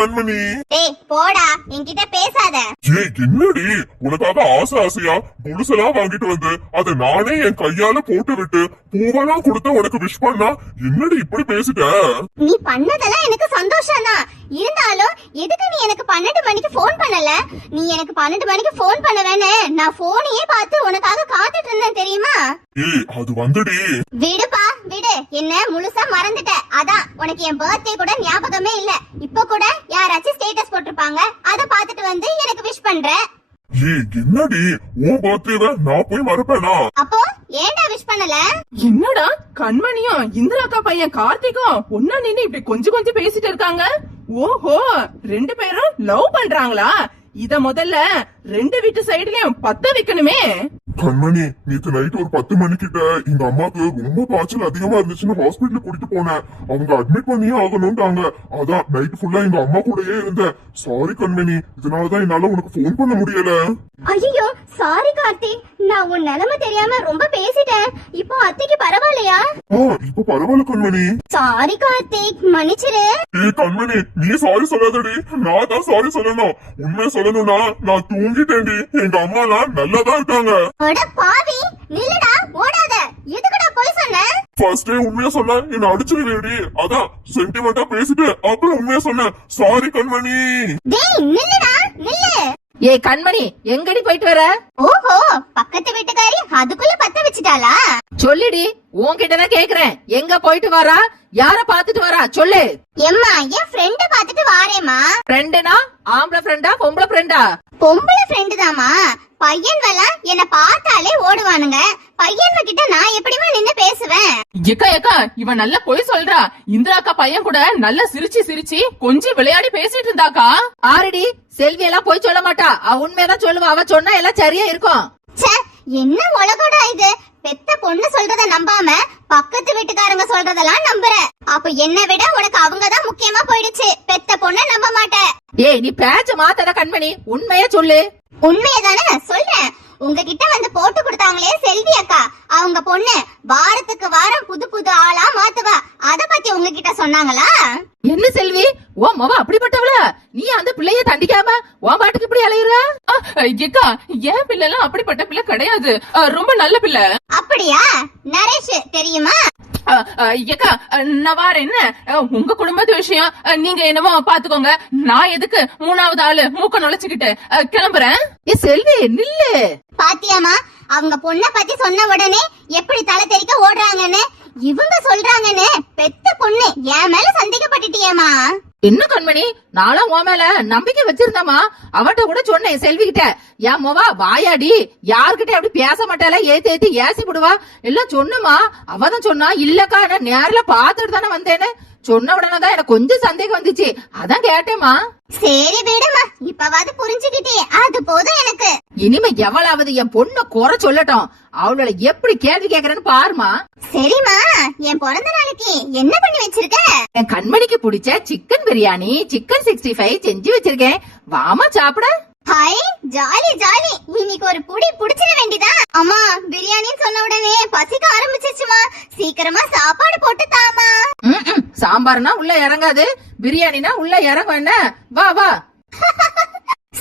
கண்மணி. டேய் போடா, என்கிட்ட பேசாத. ஏய் என்னடி, உனக்காக ஆசை ஆசையா புதுசெல்லாம் வாங்கிட்டு வந்து அத நானே என் கையால போட்டு விட்டு பூவெல்லாம் கொடுத்து உனக்கு விஷ் பண்ணா என்னடி இப்படி பேசிட்ட? நீ பண்ணதெல்லாம் எனக்கு சந்தோஷம் தான். இருந்தாலும் எதுக்கு நீ எனக்கு 12 மணிக்கு போன் பண்ணல? நீ எனக்கு 12 மணிக்கு போன் பண்ணவேன்னு நான் போனையே பார்த்து உனக்காக காத்துட்டு இருந்தேன் தெரியுமா? ஏய் அது வந்துடி. விடுப்பா விடு, என்ன முழுசா மறந்துட்ட. அதான் உனக்கு என் பர்த்டே கூட ஞாபகமே இல்ல. இப்ப கூட யாராச்சும் ஸ்டேட்டஸ் போட்டிருப்பாங்க, அத பாத்துட்டு வந்து எனக்கு விஷ் பண்ற. ஏய் என்னடி, உன் பர்த்டேவ நான் போய் மறப்பேனா? அப்போ ஏன்டா விஷ் பண்ணல? என்னடா கண்மணியும் இந்திராக்கா பையன் கார்த்திக்கும் ஒன்னா நின்னு இப்படி கொஞ்சம் பேசிட்டு இருக்காங்க. ஓஹோ, 2 பேரும் லவ் பண்றாங்களா? இத முதல்ல 2 வீட்டு சைடுலயும் பத்த வைக்கணுமே. கண்மணி, நேத்து நைட் ஒரு 10 மணிக்கிட்ட எங்க அம்மாக்கு ரொம்ப காய்ச்சல் அதிகமா இருந்துச்சுன்னு ஹாஸ்பிட்டல் கூட்டிட்டு போனேன். அவங்க அட்மிட் பண்ணியே ஆகணும்ட்டாங்க. அதான் நைட் ஃபுல்லா எங்க அம்மா கூடயே இருந்தேன். சாரி கண்மணி, இதனாலதான் என்னால உனக்கு போன் பண்ண முடியல. ஐயோ சாரி கார்த்திக், நான் உன் நிலைமை தெரியாம ரொம்ப பேசிட்டேன். இப்போ அத்தைக்கு பரவாயில்லையா? இப்ப பரவாயில்ல கண்மணி. சாரி கார்த்திக், மன்னிச்சிரு. ஏய் கண்மணி, நீ சாரி சொல்லாதடி, நான் தான் சாரி சொல்லணும். உண்மை சொல்லணும்னா நான் தூங்கிட்டேன்டி. எங்க அம்மா எல்லாம் நல்லாதான் இருக்காங்க. அட பாவி, நில்லுடா, ஓடாத. எதுக்குடா போய் சொன்ன? ஃபர்ஸ்டே உண்மையா சொன்ன என்ன அடிச்சிருவேடி. அதான் சென்டிமெண்டா பேசிட்டு அப்புறம் உண்மையா சொன்ன. சாரி கண்மணி. டேய் நில்லுடா, நில்லு. ஏய் கண்மணி, எங்கடி போயிட்டு வர? ஓஹோ, பக்கத்து வீட்டுக்காரி அதுக்குள்ள பத்த வச்சிட்டாளா? சொல்லுடி, உன்கிட்ட தான் கேக்குறேன். எங்க போயிட்டு வரா? யார பாத்துட்டு வரா சொல்லு. எம்மா, என் ஃப்ரெண்ட பாத்துட்டு வாரேமா. ஃப்ரெண்டுனா ஆம்பளை ஃப்ரெண்டா பொம்பளை ஃப்ரெண்டா? பொம்பளை ஃப்ரெண்டு தாமா. பையன்வெல்லாம் என்ன பார்த்தாலே ஓடுவானுங்க. பையன்வ கிட்ட நான் எப்படிமா நின்னு பேசுவேன்? ஏக்கா இவன் நல்ல பொய் சொல்றா. இந்திராக்கா பையன் கூட நல்லா சிரிச்சு கொஞ்சம் விளையாடி பேசிட்டு இருந்தாக்கா. ஆரடி, செல்வி எல்லாம் பொய் சொல்ல மாட்டா. அவ உண்மையதான் சொல்லுவா. அவ சொன்னா எல்லாம் சரியா இருக்கும். என்ன உலகோடா இது? பெத்த பொண்ணு சொல்றத நம்பாம பக்கத்து வீட்டுக்காரங்க சொல்றதெல்லாம் நம்புற. அப்ப என்ன விட உனக்கு அவங்கதான் முக்கியமா போயிடுச்சு. பெத்த பொண்ண நம்ப மாட்டேன். ஏய் நீ பேச்ச மாத்தாத கண்மணி, உண்மையா சொல்லு. உண்மையதானே சொல்றேன். உங்ககிட்ட வந்து போட்டு கொடுத்தாங்களே செல்வி அக்கா, அவங்க பொண்ணு வாரத்துக்கு வாரம் புது புது ஆளா மாத்துவா. அத பத்தி உங்ககிட்ட சொன்னாங்களா? என்ன செல்வி, ஓ மவ அப்படிப்பட்டவள? நீ அந்த பிள்ளைய தண்டிக்காம உன் பாட்டுக்கு இப்படி அலையுற? ஏக்கா, என் பிள்ளை எல்லாம் அப்படிப்பட்ட பிள்ளை கிடையாது. ரொம்ப நல்ல பிள்ளை. அப்படியா? நரேஷ் தெரியுமா? ஏக்கா நான் வாரேன். என்ன உங்க குடும்பத்து விஷயம், நீங்க என்னவோ பாத்துக்கோங்க. நான் எதுக்கு 3வது ஆளு மூக்க நுழைச்சுக்கிட்டு கிளம்புறேன். ஏ செல்வி நில்லு. பாத்தியாமா, அவங்க பொண்ண பத்தி சொன்ன உடனே எப்படி தலை தெறிக்க ஓடுறாங்கன்னு. இவங்க சொல்றாங்கன்னு பெத்த பொண்ணு என் மேல சந்தேகப்பட்டுட்டியேமா. என்ன கண்மணி, நாளா உன் மேல நம்பிக்கை வச்சிருந்தமா. அவட்ட கூட சொன்னேன் செல்வி கிட்ட, என் மொவா வாயாடி யாருகிட்ட அப்படி பேச மாட்டால, ஏத்தி ஏசி விடுவா எல்லாம் சொன்னமா. அவதான் சொன்னா, இல்லக்கா நான் நேர்ல பாத்துட்டு தானே வந்தேன்னு சொன்ன உடனேதான் எனக்கு கொஞ்சம் சந்தேகம் வந்துச்சு. அதான் கேட்டேமா. சரி விடுமா, இப்பவாது புரிஞ்சுக்கிட்டே, அது போதும் எனக்கு. இனிமே எவ்வளவு என் பொண்ணு குறை சொல்லட்டும், அவளோட எப்படி கேள்வி கேக்குறேன்னு பாருமா. சரிமா, என் பிறந்த நாளைக்கு என்ன பண்ணி வச்சிருக்க? என் கண்மணிக்கு பிடிச்ச சிக்கன் பிரியாணி, சிக்கன் 65 செஞ்சு வச்சிருக்கேன். வாமா சாப்பிட. Hi, jolly jolly. இன்னைக்கு ஒரு புடி புடிச்சிட வேண்டியதா. அம்மா, பிரியாணின்னு சொன்ன உடனே பசிக்க ஆரம்பிச்சிருச்சுமா. சீக்கிரமா சாப்பாடு போட்டு தாமா. சாம்பார்னா உள்ள இறங்காது, பிரியாணினா உள்ள இறங்கும். என்ன வா வா.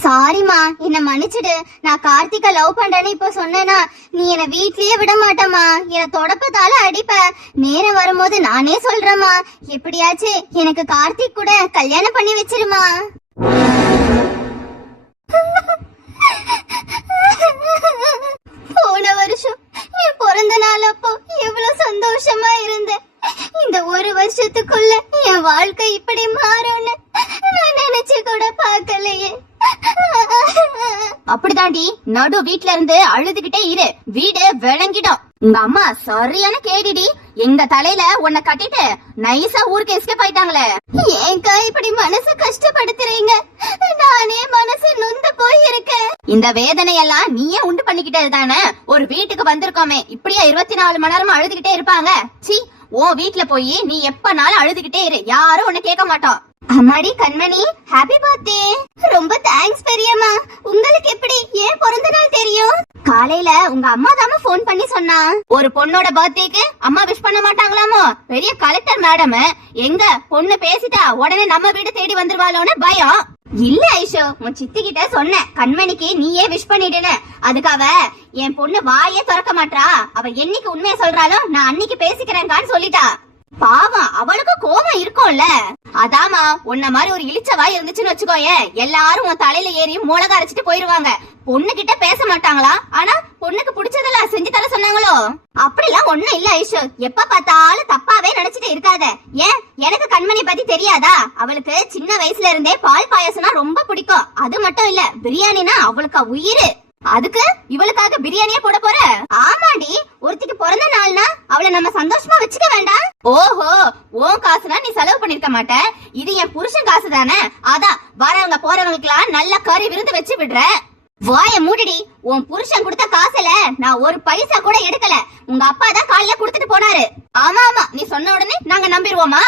சாரிமா, என்ன மன்னிச்சிடு. நான் கார்த்திகா லவ் பண்றேன்னு இப்ப சொன்னேனா நீ என்ன வீட்லயே விட மாட்டமா. என்ன தொடப்பத்தால அடிப்ப. நேரம் வரும்போது நானே சொல்றேமா. எப்படியாச்சு எனக்கு கார்த்திக் கூட கல்யாணம் பண்ணி வச்சிருமா. போன வருஷம் என் பிறந்த நாள் அப்போ எவ்வளவு சந்தோஷமா இருந்தேன். இந்த ஒரு வருஷத்துக்குள்ள என் வாழ்க்கை இப்படி மாறும்னு நான் நினைச்சு கூட பாக்கலையே. அப்படிதாண்டி, நடு வீட்ல இருந்து அழுதுகிட்டே இரு, வீடு விளங்கிடும். உங்க அம்மா சரியான கேடிடி. எங்க தலையில உன்னை கட்டிட்டு நைஸா ஊருக்கு எஸ்கேப் ஆயிட்டாங்களே. ஏங்கா இப்படி மனசு கஷ்டப்படுத்துறீங்க? நானே மனசு நொந்து போயிருக்கேன். இந்த வேதனையெல்லாம் நீயே உண்டு பண்ணிக்கிட்டது தானே. ஒரு வீட்டுக்கு வந்திருக்கோமே, இப்படியா 24 மணி நேரமா அழுதுகிட்டே இருப்பாங்க? சி, உன் வீட்டுல போய் நீ எப்பனாலும் அழுதுகிட்டே இரு, யாரும் உன்னை கேட்க மாட்டோம். அம்மாடி கண்மணி, ஹாப்பி பர்த்டே. ரொம்ப தேங்க்ஸ் பெரியம்மா. உங்களுக்கு எப்படி ஏன் பிறந்த நாள் தெரியும்? காலையில உங்க அம்மா தாம போன் பண்ணி சொன்னா ஒரு பொண்ணோட பர்த்டேக்கு அம்மா விஷ் பண்ண மாட்டாங்களாமோ. பெரிய கலெக்டர் மேடம் எங்க பொண்ணு பேசிட்டா உடனே நம்ம வீடு தேடி வந்துருவாளோன்னு பயம். இல்ல ஐஷோ, உன் சித்தி கிட்ட சொன்ன கண்மணிக்கு நீயே விஷ் பண்ணிடுன்னு. அதுக்கு அவ என் பொண்ணு வாயே திறக்க மாட்டா, அவ என்னைக்கு உண்மையை சொல்றாளோ நான் அன்னைக்கு பேசிக்கிறேன்கான்னு சொல்லிட்டா. பாவம், அவளுக்கு கோபம் இருக்கும்ல. அதாமா உன்ன மாதிரி ஒரு இழிச்ச வாய் இருந்துச்சுன்னு வச்சுக்கோயே, எல்லாரும் உன் தலையில ஏறி மிளகா அரைச்சிட்டு போயிருவாங்க. பொண்ணு கிட்ட பேச மாட்டாங்களா? ஆனா பொண்ணுக்கு பிடிச்சதெல்லாம் செஞ்சு தர சொன்னாங்களோ? அப்படிலாம் ஒண்ணும் இல்ல ஐஷோ, எப்ப பார்த்தாலும் தப்பாவே நினைச்சிட்டு இருக்காத. ஏன் எனக்கு கண்மணி பத்தி தெரியாதா? அவளுக்கு சின்ன வயசுல இருந்தே பால் பாயசம்னா ரொம்ப பிடிக்கும். அது மட்டும் இல்ல, பிரியாணினா அவளுக்கு உயிரு. அதுக்கு இவளுக்காக பிரியாணியே போட போற? ஆமாடி, ஒருத்திக்கு பிறந்த நாள்னா அவளை நம்ம சந்தோஷமா வச்சுக்க வேண்டாம்? ஓஹோ, உன் காசுனா நீ செலவு பண்ணிருக்க மாட்ட, இது என் புருஷன் காசு தானே, அதான் வரவங்க போறவங்களுக்கு எல்லாம் நல்ல கறி விருந்து வச்சு விடுற. வாய மூடிடி. உன் புருஷன் கொடுத்த காசுல நான் ஒரு பைசா கூட எடுக்கல. உங்க அப்பா தான் காலையில கொடுத்துட்டு போனாரு. ஆமா ஆமா, நீ சொன்ன உடனே நாங்க நம்பிடுவோமா?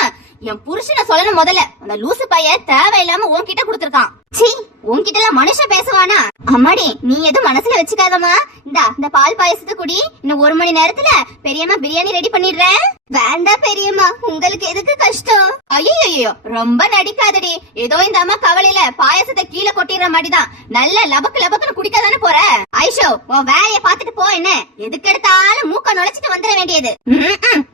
என் புருஷனை சொல்லணும் முதல்ல. அந்த லூசு பையன் தேவையில்லாம உன்கிட்ட கொடுத்திருக்கான். சீ, உன்கிட்ட எல்லாம் மனுஷன் பேசுவானா? அம்மாடி, நீ எதுவும் மனசுல வச்சுக்காதமா. இந்த பால் பாயசத்தை குடி. இன்னும் 1 மணி நேரத்துல பெரியம்மா பிரியாணி ரெடி பண்ணிடுறேன். வேண்டாம் பெரியம்மா, உங்களுக்கு எதுக்கு கஷ்டம்? ஐயோ, ரொம்ப நடிக்காதடி. ஏதோ இந்த அம்மா கவலையில பாயசத்தை கீழே கொட்டிடுற மாதிரிதான். நல்ல லபக்கு லபக்குன்னு குடிக்காதானே போற. ஐஷோ, உன் வேலைய பாத்துட்டு போ. என்ன எதுக்கு எடுத்தாலும் மூக்க நுழைச்சிட்டு வந்துட வேண்டியது.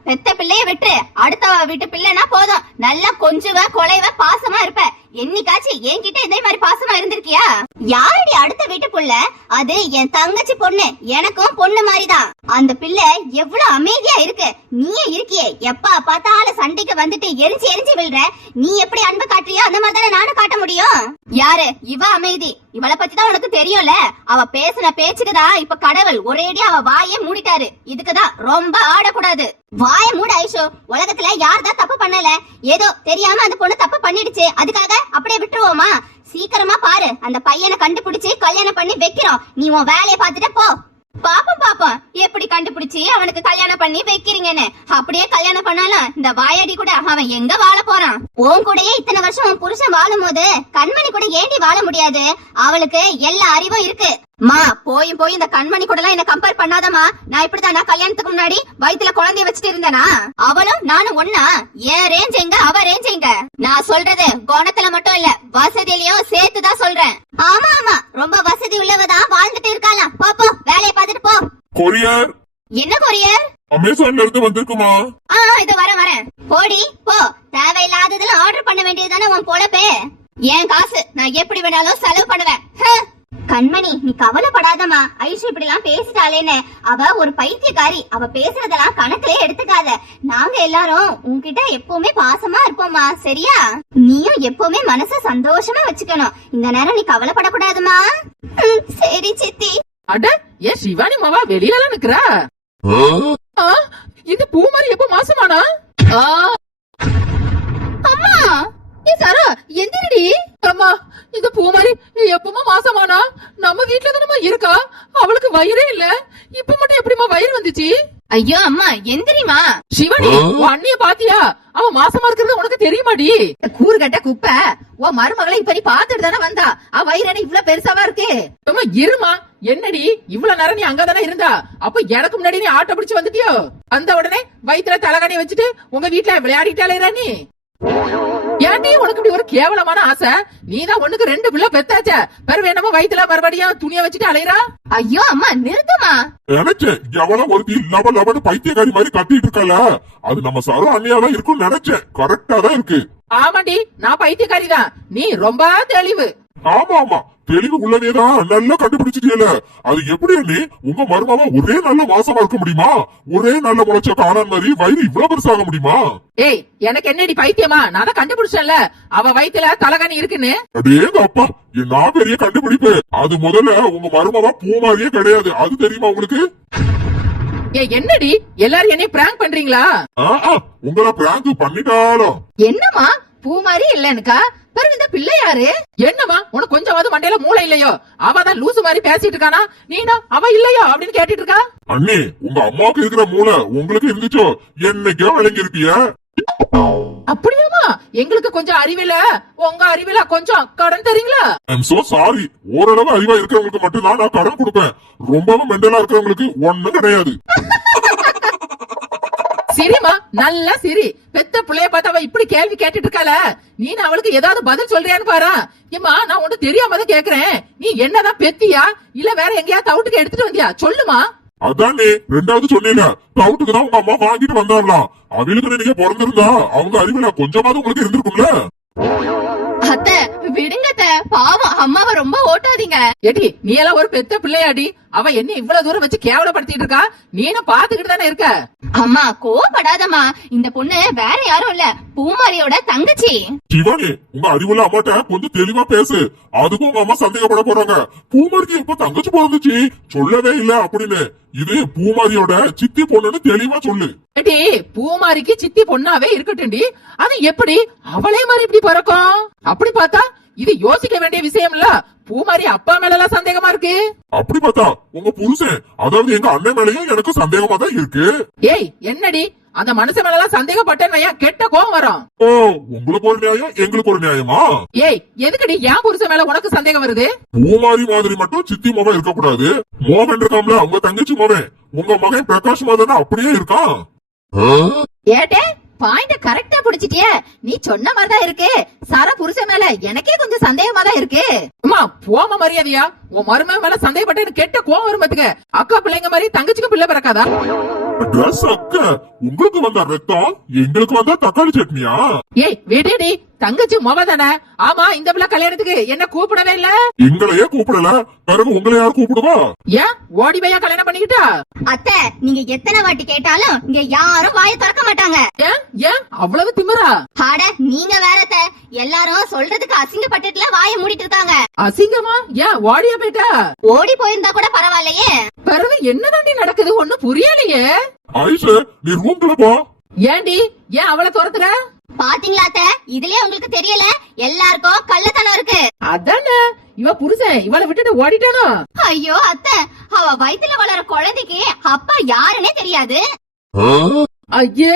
பெத்த பிள்ளைய விட்டு அடுத்த வீட்டு பிள்ளைனா போதும், நல்லா கொஞ்சுவ கொலைவ பாசமா இருப்ப. என்னைக்காச்சும் என்கிட்ட இதே மாதிரி பாசமா இருந்திருக்கியா? யாரடி அடுத்த வீட்டு புள்ள? அது என் தங்கச்சி பொண்ணு, எனக்கும் பொண்ணு மாதிரிதான். அந்த பிள்ளை எவ்வளவு அமைதியா இருக்கு. நீயே இருக்கியே, எப்ப பார்த்தாலும் சண்டைக்கு வந்துட்டு எரிஞ்சு எரிஞ்சு விழுற. நீ எப்படி அன்பு காட்டுறியோ அந்த மாதிரி தானே நானும் காட்ட முடியும். யாரு இவ அமைதி? இவளை பத்தி தான் உனக்கு தெரியும்ல. அவ பேசின பேச்சுக்குதான் இப்ப கடவுள் ஒரேடி அவ வாயே மூடிட்டாரு. இதுக்குதான் ரொம்ப ஆடக்கூடாது. வாய மூட ஐஷோ. உலகத்துல யார்தான் தப்பு பண்ணல, ஏதோ தெரியாம அந்த பொண்ணு தப்பு பண்ணிடுச்சு, அதுக்காக அப்படியே விட்டுருவோமா? சீக்கிரமா பாரு, அந்த பையனை கண்டுபிடிச்சு கல்யாணம் பண்ணி வைக்கிறோம். நீ உன் வேலையை பாத்துட்டு போ. பாப்போம் எப்படி கண்டுபிடிச்சு அவனுக்கு கல்யாணம் பண்ணி வைக்கிறீங்கன்னு. அப்படியே கல்யாணம் பண்ணாலும் இந்த வாயாடி கூட அவன் எங்க வாழ போறான்? உன் கூடயே இத்தனை வருஷம் உன் புருஷன் வாழும் போது கண்மணி கூட ஏண்டி வாழ முடியாது? அவளுக்கு எல்லா அறிவும் இருக்கு. மா போய் இந்த கண்மணி கூட எல்லாம் என்ன கம்பேர் பண்ணாதமா. நான் இப்படிதான், நான் கல்யாணத்துக்கு முன்னாடி வயித்துல குழந்தைய வச்சுட்டு இருந்தேனா? அவளும் நானும் ஒன்னா? ஏன் ரேஞ்ச் எங்க, அவ ரேஞ்ச் எங்க? நான் சொல்றது குணத்துல மட்டும் இல்ல, வசதியிலயும் சேர்த்துதான் சொல்றேன். ஆமா ரொம்ப வசதி உள்ளவதான் வாழ்ந்துட்டு இருக்காளாம். போ வேலையை பார்த்துட்டு போ. கொரியர். என்ன கொரியர்? அமேசான்ல இருந்து வந்திருக்குமா? இது வரேன். போடி போ. தேவையில்லாததெல்லாம் ஆர்டர் பண்ண வேண்டியதுதானே உன் பொழப்பே. என் காசு நான் எப்படி வேணாலும் செலவு பண்ணுவேன். கண்மணி, நீ கவலைப்படாதமா. ஐஷு இப்படி எல்லாம் பேசிட்டாலேன்னு. அவ ஒரு பைத்தியக்காரி. அவ பேசுறதெல்லாம் கணக்கிலே எடுத்துக்காத. நாங்க எல்லாரும் உன்கிட்ட எப்பவுமே பாசமா இருப்போமா, சரியா? நீயும் எப்பவுமே மனச சந்தோஷமா வச்சுக்கணும். இந்த நேரம் நீ கவலைப்படக்கூடாதுமா. சரி சித்தி. அட, ஏன் சிவானி மாவா வெளியில எல்லாம் நிக்கிறா? இந்த பூ மாதிரி எப்ப மாசமானா? அம்மா, சரா எந்திரடி. அம்மா, இந்த பூ மாதிரி எப்பமா மாசமானா? நம்ம வீட்டுல தானமா இருக்கா, அவளுக்கு வயிறே இல்ல. இப்ப மட்டும் எப்படிமா வயிறு வந்துச்சு? ஐயோ அம்மா, எந்திரிமா. சிவானி, உன் அண்ணிய பாத்தியா? அவ மாசமா இருக்கிறது உனக்கு தெரியுமாடி? கூறுகட்ட குப்பை, உன் மருமகளை இப்ப நீ பாத்துட்டு தானே வந்தா. அவ வயிறு இவ்வளவு பெருசாவா இருக்கு? இருமா, என்னடி இவ்வளவு நேரம் நீ அங்கதானே இருந்தா? அப்ப எனக்கு முன்னாடி நீ ஆட்டோ பிடிச்சு வந்துட்டியோ? அந்த உடனே வயிற்றுல தலகாணி வச்சுட்டு உங்க வீட்டுல விளையாடிட்டாலே நீ. ஏன்டி உனக்கு இப்படி ஒரு கேவலமான ஆசை? நீதான் ஒண்ணுக்கு 2 பிள்ளை பெத்தாச்ச, பிறகு என்னமோ வயிற்றுல மறுபடியும் துணியை வச்சுட்டு அலையறா? ஐயோ அம்மா, நிறுத்துமா. நினைச்சேன் எவ்வளவு ஒருத்தி லப பைத்தியக்காரி மாதிரி கத்திட்டு இருக்கல, அது நம்ம சரோ அண்ணியாதான் இருக்கும்னு நினைச்சேன். கரெக்டா தான் இருக்கு. ஆமாண்டி, நான் பைத்தியக்காரி தான். நீ ரொம்ப தெளிவு. ஆமா தெளிவு உள்ளதேதான். நல்லா கண்டுபிடிச்சிட்டியல. அது எப்படி அண்ணி உங்க மருமாவா ஒரே நல்ல மாசமா இருக்க முடியுமா? ஒரே நல்ல முளைச்ச காணான் மாதிரி வயிறு இவ்வளவு பெருசாக முடியுமா? ஏய், எனக்கு என்னடி பைத்தியமா? நான் தான் கண்டுபிடிச்சேன்ல அவ வயித்துல தலகாணி இருக்குன்னு. அடேங்க அப்பா, நான் பெரிய கண்டுபிடிப்பு. அது முதல்ல உங்க மருமாவா பூ மாதிரியே கிடையாது. அது தெரியுமா உங்களுக்கு? ஏ என்னடி எல்லாரும் என்னைய பிராங்க் பண்றீங்களா? உங்களை பிராங்க் பண்ணிட்டாலும் என்னமா பூ மாதிரி இல்லன்னுக்கா? பிறகு இந்த பிள்ளை யாரு? என்னமா உனக்கு கொஞ்சமாவது மண்டையில மூளை இல்லையோ? அவதான் லூசு மாதிரி பேசிட்டு இருக்கானா, நீனா அவ இல்லையோ அப்படின்னு கேட்டுட்டு இருக்கா? அண்ணே, உங்க அம்மாவுக்கு இருக்கிற மூளை உங்களுக்கு இருந்துச்சோ? என்னைக்கோ விளங்கி இருப்பிய. அப்படியாமா? எங்களுக்கு கொஞ்சம் அறிவில, உங்க அறிவில கொஞ்சம் கடன் தரீங்களா? I'm so sorry. ஓரளவு அறிவா இருக்கிறவங்களுக்கு மட்டும்தான் நான் கடன் கொடுப்பேன். ரொம்பவும் மெண்டலா இருக்கிறவங்களுக்கு ஒண்ணும் கிடையாது. சிரிமா, நல்லா சிரி. பெத்த பிள்ளைய பார்த்து அவ இப்படி கேள்வி கேட்டுட்டு இருக்காள, நீ அவளுக்கு ஏதாவது பதில் சொல்றியான்னு பாரு. ஏமா, நான் உன்ட்டு தெரியாம தான் கேக்குறேன். நீ என்னதான் பெத்தியா இல்ல வேற எங்கேயா தவுட்டுக்கு எடுத்துட்டு வந்தியா? சொல்லுமா. அதானே ரெண்டாவது சொன்னீங்க, டவுட்டுக்கு தான் உங்க அம்மா வாங்கிட்டு வந்தாங்களாம். அவளுக்கு நீங்க பிறந்திருந்தா அவங்க அறிவுல கொஞ்சமாவது உங்களுக்கு இருந்திருக்கும்ல. அத்தை விடுங்க அத்தை, பாவம் அம்மாவை ரொம்ப ஓட்டாதீங்க. ஏடி, நீ எல்லாம் ஒரு பெத்த பிள்ளையாடி. அவ என்ன இவ்வளவு தூரம் வச்சு கேவலப்படுத்திட்டு இருக்கா? நீனும் பாத்துக்கிட்டு தானே இருக்க. அம்மா கோவப்படாதம்மா, இந்த பொண்ணு வேற யாரும் இல்ல, பூமாரியோட தங்கச்சி. சிவானி, உங்க அறிவுல அம்மாட்ட கொஞ்சம் தெளிவா பேசு. அதுக்கும் உங்க அம்மா சந்தேகப்பட போறாங்க. பூமாரிக்கு எப்ப தங்கச்சி பிறந்துச்சு சொல்லவே இல்ல அப்படின்னு. இது பூமாரியோட சித்தி பொண்ணுன்னு தெளிவா சொல்லு. ஏடி, பூமாரிக்கு சித்தி பொண்ணாவே இருக்கட்டும்டி. அது எப்படி அவளே மாதிரி இப்படி பிறக்கும்? அப்படி பார்த்தா இது யோசிக்க வேண்டிய விஷயம் இல்ல. பூமாரி அப்பா மேல எல்லாம் சந்தேகமா இருக்கு. அப்படி பார்த்தா உங்க புருஷன், அதாவது எங்க அண்ணன் மேலயும் எனக்கு சந்தேகமா தான் இருக்கு. ஏய், என்னடி அந்த மனுஷன் மேல எல்லாம் சந்தேகப்பட்டேன்னா கெட்ட கோவம் வரும். ஓ, உங்களுக்கு ஒரு நியாயம் எங்களுக்கு ஒரு நியாயமா? ஏய், எதுக்கடி என் புருஷன் மேல உனக்கு சந்தேகம் வருது? பூமாரி மாதிரி மட்டும் சித்தி மகன் இருக்க கூடாது. மோகன் இருக்காம்ல, உங்க தங்கச்சி மகன், உங்க மகன் பிரகாஷ் மாதிரி அப்படியே இருக்கான். ஏட்டே, பாயிண்ட கரெக்டா புடிச்சிட்டியே. நீ சொன்ன மாதிரிதான் இருக்கு. சாரா புருஷன் மேல எனக்கே கொஞ்சம் சந்தேகமா தான் இருக்கு. அம்மா, போம மரியாதையா. உன் மருமகன் மேல சந்தேகப்பட்டு கெட்ட கோவம் வரும் பாத்துக்க. அக்கா பிள்ளைங்க மாதிரி தங்கச்சிக்கு பிள்ளை பிறக்காதா? ட்ரெஸ் அக்க, உங்களுக்கு வந்தா ரத்தம், எங்களுக்கு வந்தா தக்காளி சட்னியா? ஏய் விடுடி, தங்கச்சி மொவ தானே. ஆமா, இந்த பிள்ளை கல்யாணத்துக்கு என்ன கூப்பிடவே இல்ல. எங்களையே கூப்பிடல, பிறகு உங்களை யார் கூப்பிடுவா? ஏன் ஓடி போயா கல்யாணம் பண்ணிக்கிட்டா? அத்தை, நீங்க எத்தனை வாட்டி கேட்டாலும் இங்க யாரும் வாயை திறக்க மாட்டாங்க. ஏன் ஏன் அவ்வளவு திமிரா? அட நீங்க வேற அத்தை, எல்லாரும் சொல்றதுக்கு அசிங்கப்பட்டுட்டுல வாயை மூடிட்டு இருக்காங்க. அசிங்கமா? ஏன் ஓடியா போயிட்டா? ஓடி போயிருந்தா கூட பரவாயில்லையே. பிறகு என்னதாண்டி நடக்குது ஒண்ணு புரியலையே. ஐசு, நீ ரூம்குள்ள போ. ஏண்டி ஏன் அவளை துரத்துற? பாத்தீங்களா அத்தை, இதுலயே உங்களுக்கு தெரியல, எல்லாருக்கும் கள்ளத்தனம் இருக்கு. அதானே, இவ புருஷன் இவளை விட்டுட்டு ஓடிட்டானோ? ஐயோ அத்தை, அவ வயித்துல வளர குழந்தைக்கு அப்பா யாருன்னே தெரியாது. ஐயே,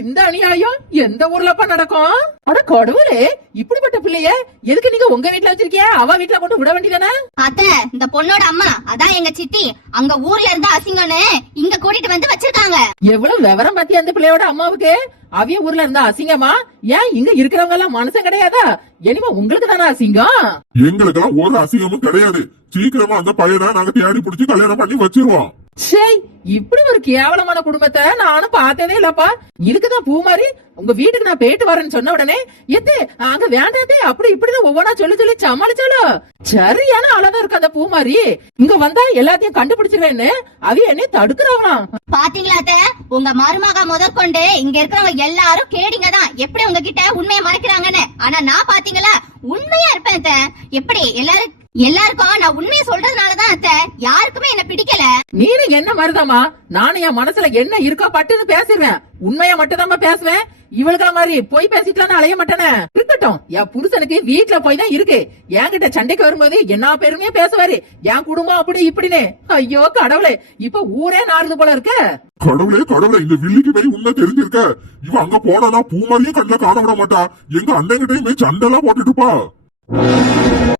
இந்த அநியாயம் எந்த ஊர்லப்பா நடக்கும்? அட கடவுளே, இப்படிப்பட்ட பிள்ளைய எதுக்கு நீங்க உங்க வீட்டுல வச்சிருக்கிய? அவ வீட்டுல கொண்டு விட வேண்டியதானே? அத்தை, இந்த பொண்ணோட அம்மா, அதான் எங்க சித்தி, அங்க ஊர்ல இருந்து அசிங்கம்னு இங்க கூட்டிட்டு வந்து வச்சிருக்காங்க. எவ்வளவு விவரம் பத்தி அந்த பிள்ளையோட அம்மாவுக்கு. அவிய ஊர்ல இருந்தா அசிங்கமா? ஏன் இங்க இருக்கிறவங்க எல்லாம் மனுஷன் கிடையாதா? இனிமே உங்களுக்கு தானே அசிங்கம். எங்களுக்கெல்லாம் ஒரு அசிங்கமும் கிடையாது. சீக்கிரமா அந்த பையனை நாங்க தேடி பிடிச்சி கல்யாணம் பண்ணி வச்சிருவோம். சே, இப்படி ஒரு கேவலமான குடும்பத்தை நானும் பார்த்ததே இல்லப்பா. இதுக்குதான் பூமாரி உங்க வீட்டுக்கு நான் போயிட்டு வரேன்னு சொன்ன உடனே எத்து அங்க வேண்டாதே அப்படி இப்படின்னு ஒவ்வொன்னா சொல்லி சொல்லி சமாளிச்சாலும் சரியான அளவா இருக்கு அந்த பூமாரி. இங்க வந்தா எல்லாத்தையும் கண்டுபிடிச்சிருவேன்னு அவிய என்னை தடுக்கிறவங்களாம். பாத்தீங்களா அத்தை, உங்க மருமக முதற்கொண்டு இங்க இருக்கிறவங்க எல்லாரும் கேடிங்க தான். எப்படி உங்ககிட்ட உண்மையை மறைக்கிறாங்கன்னு. ஆனா நான் பாத்தீங்களா உண்மையா இருப்பேன் அத்தை. எப்படி எல்லாருக்கும் நான் உண்மையை சொல்றதுனாலதான் அத்தை யாருக்குமே என்ன பிடிக்கல. நீனு என்ன மருதாமா? நானும் என் மனசுல என்ன இருக்கோ பட்டுன்னு பேசிடுவேன். உண்மையா மட்டும் பேசுவேன். இவளுக்கு மாதிரி போய் பேசிட்டு அலைய மாட்டேனே. இருக்கட்டும், என் புருஷனுக்கு வீட்டுல போய் தான் இருக்கு. என்கிட்ட சண்டைக்கு வரும்போது என்ன பெருமையா பேசுவாரு, என் குடும்பம் அப்படி இப்படின்னு. ஐயோ கடவுளே, இப்ப ஊரே நாறுது போல இருக்கு. கடவுளே கடவுளே, இந்த வில்லிக்கு போய் உண்மை தெரிஞ்சிருக்க. இவ அங்க போனா பூமாரியும் கண்ணுல காண விட மாட்டா. எங்க அண்ணன் கிட்டயுமே சண்டை எல்லாம் போட்டுட்டு இருப்பா.